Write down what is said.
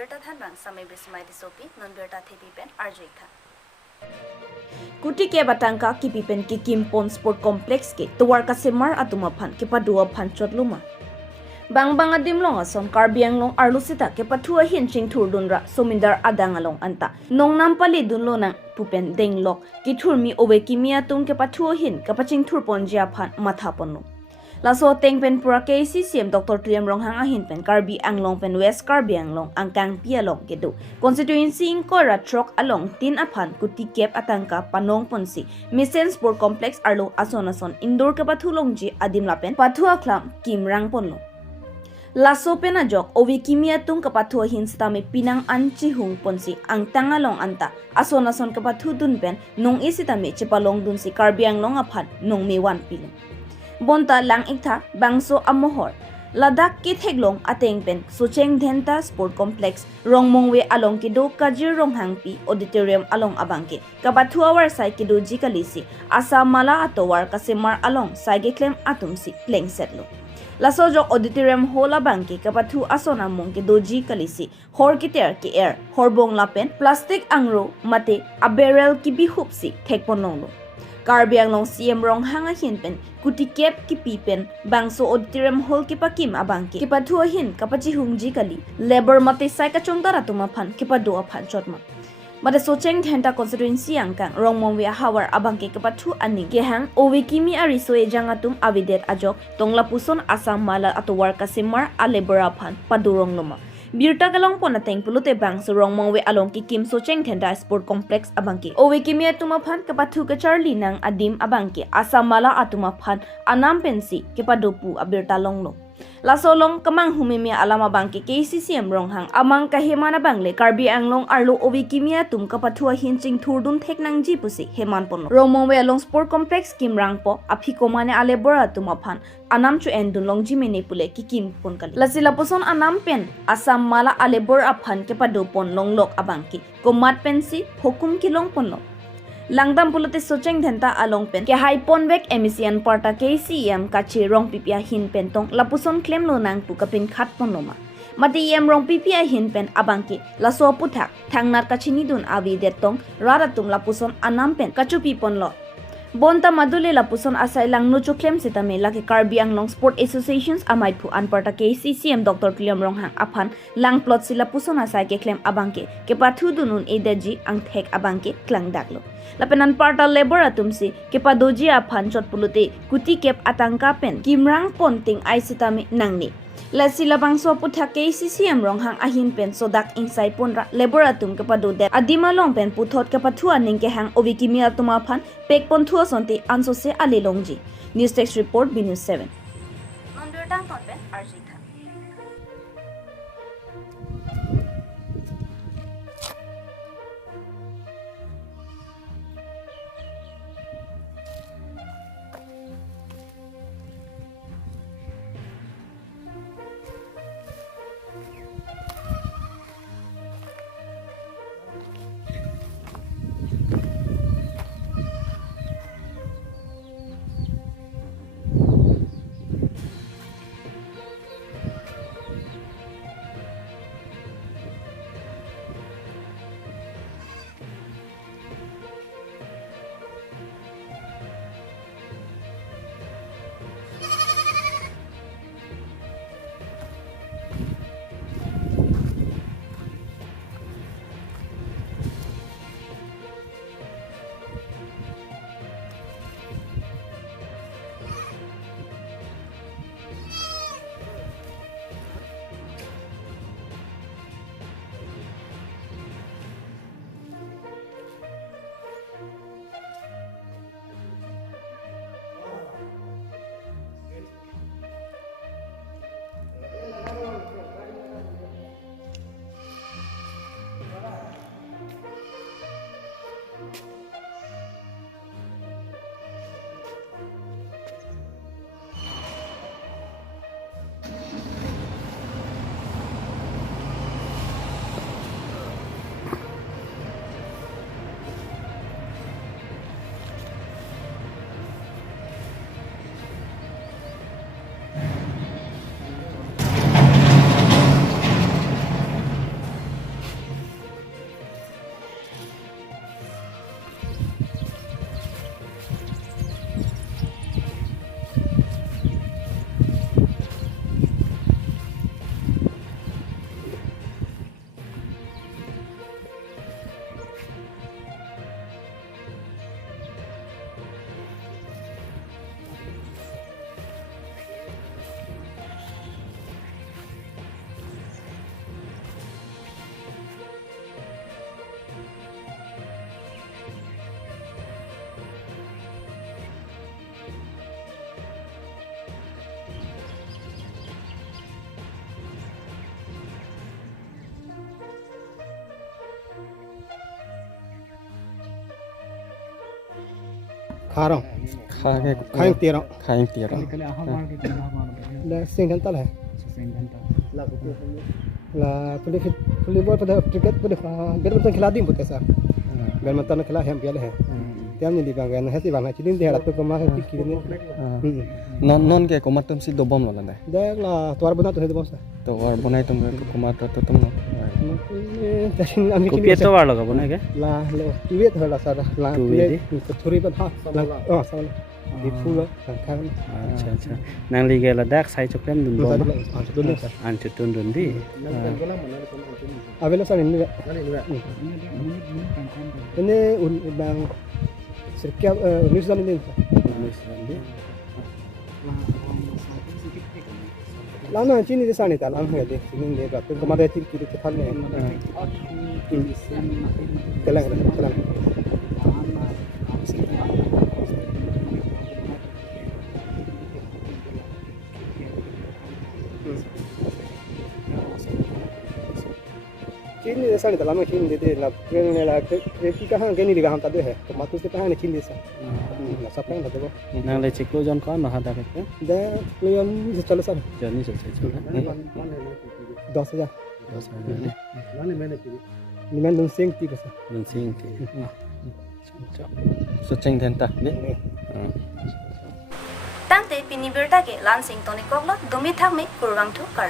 birta than bang samai bismai disopi non birta thepi pen arjika Kuti ke atangka kipipen kikim pon sport complex ke tover kaselam atum phan ke padua phan chotluma bang adim long ason karbiang long arlusita ke pathua hin ching thur dunra somindar adang along anta nong nam pali dunlo nang pupen deng lok ki thurmi obe kimia tung ke pathua hin kapaching thur ponjia phan matha ponno laso tengpen pura KCCM Dr. Tuyam Ronghang ahin pen Karbi Anglong pen West Karbi Anglong angkang pialong kedu constituency in Kora Trok along tin aphan Kuti kep atangka panong ponsi Mission Sport Complex arlo ason indoor ke pathulong ji adim lapen pathua klam kimrang ponlo laso pena jok ovi kimia tung ke pathua hin stami pinang anchi hung ponsi ang tangalong anta ason ke pathu dun pen nong isitami chepalong dun si Karbi Anglong aphan nong me wan pilong bonta lang ikta bangso amohor ladak ki theglong ateng pen sucheng dhenta sport complex rongmongwe along ki do kajir ronghang pi auditorium along abangke kabathua war sai ki do jikalisi asa mala atowar kasemar along saige claim atum si pleng setlo laso jok auditorium hall abangke kabathu asona mong ki do jikalisi hor ki ter ki air horbong lapen plastic angro mate aberel ki bi hupsi thekpononglo Karbi Anglong CM Ronghang ahin pen Kuti kep ki pipen bangso auditorium hall ki pakim abangke ki pathua hin kapachi hungji kali labor mate sai ka chongdara tuma phan ki padu aphan chotma mate socheng thenta constituency angkang rongmongwe hawar abangke ki pathu ani ke hang owikimi ari soe jangatum avidet ajok tongla puson asam mala atowar kasimar alebora phan padorong loma birta kalong pona tengpulute bang so rongmongwe along ki kim socheng thenda sport complex abangki owe kimia tuma phan ka pathu ka charli nang adim abangki asamala atuma phan anam pensi ke padopu abirta longlo lasolong kamang humimia alama bangki KCCM ronghang amang kahemana bangle Karbi Anglong arlo owe kimia tum ka pathua hinching thurdun theknang ji pusi heman ponno rongmongwe along sport complex kim rangpo aphikomane alebora tuma phan anam chu endun longji mene pule ki kim pon kali lasila poson anam pen asam mala alebor aphan ke pado pon longlok abangki komat pensi hukum kilong ponlo langdam pulute socheng dhenta along pen ke hai ponvek emission parta KCM kachi rong pipia hin pentong lapuson claim lo nang pu kapin khat ponoma mati yem rong pipia hin pen abangki laso puthak thangnar kachini dun avi detong raratum lapuson anam pen kachupi ponlo bonta madule lapuson asai lang nuchu claim sitame laki Karbi Anglong Sport Associations amai phu anparta KCCM Dr. Tuyam Ronghang aphan lang plot sila puson asai ke claim abangke ke pathu dunun edaji ang thek abangke klang daklo lapenan parta labor atumsi ke padoji aphan chot pulute Kuti kep atangka pen kimrang ponting ai sitame nangni lasila bangso putha KCCM Ronghang ahin pen sodak insai ponra labor atum ke padu de adima long pen puthot ke pathua ning ke hang ovikimi atuma phan pek pon thua sonte anso se ale longji news text report B News 7 non birta ton pen arjika Kharong. Khaing tirong. Khaing tirong. La singkan tal hai. La volleyball pada cricket pada badminton khila dim puta sar. Badminton khila hem bial hai. Tiam ni di bang hai si bang hai chidin de halat ko ma ki kirin. Non ke komat tum si dobom lo la. Da la tuar bana to he bom sa. To war bonai tum komat to tum no. Kopi to war lagabo na ke? La tuit hola sar la tuit thuri ban ha. Oh sa. Di full kan. Acha. Nang lige la dak sai chokren dun bom. Dun An chutun dun di. Avelo sa ni. Ini bang sirkia New Zealand ni. Lama chini de sani ta lam hai de sini de ba ko ma de ti ki de thal ne. Kalang. Chini de sani ta lama chini de la train ne la ki ka han ke ni de ham ta de hai to matu se ta han chini de sa. La sa plan ta de bo. Nang le chiklo jon kon no hada ke? De leon se chalo sa. Jani so chai chula. 10,000. Ni men dun sing ti ka sa. Dun sing ti. So cheng then ta ni. Tangte pinibirta ke lansing toni koklo dumi thakme kurwang thu kar